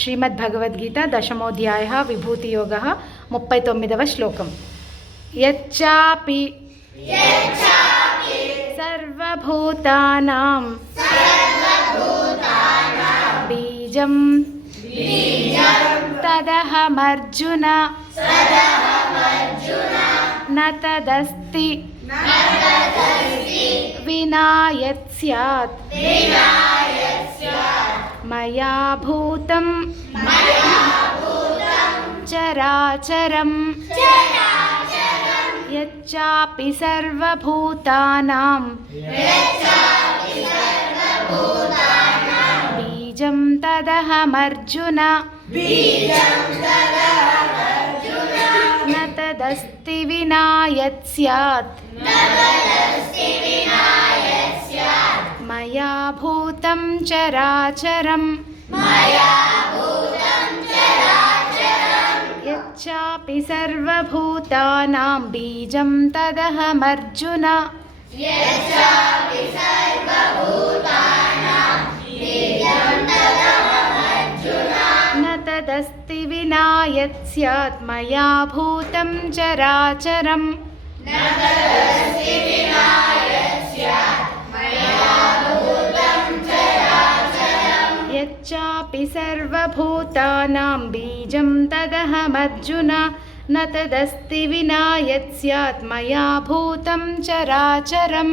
శ్రీమద్భగవద్గీత దశమోధ్యాయ విభూతియోగ 39వ శ్లోకం. యచ్చాపి సర్వభూతానాం బీజం తదహమర్జున న తదస్తి వినా యత్ స్యాత్ మయా భూతం చరాచరం యచ్చాపి సర్వభూతానాం బీజం తదహమర్జున న తదస్తి వినా యత్ స్యాత్ మయా భూతం చరాచరం యచ్చాపి సర్వభూతానాం బీజం తదహమర్జున న తదస్తి వినా యత్ స్యాత్ మయా భూతం చరాచరం యచ్చాపి సర్వభూతానాం బీజం తదహమర్జున న తదస్తి వినా యత్ స్యాత్ మయా భూతం చరాచరం.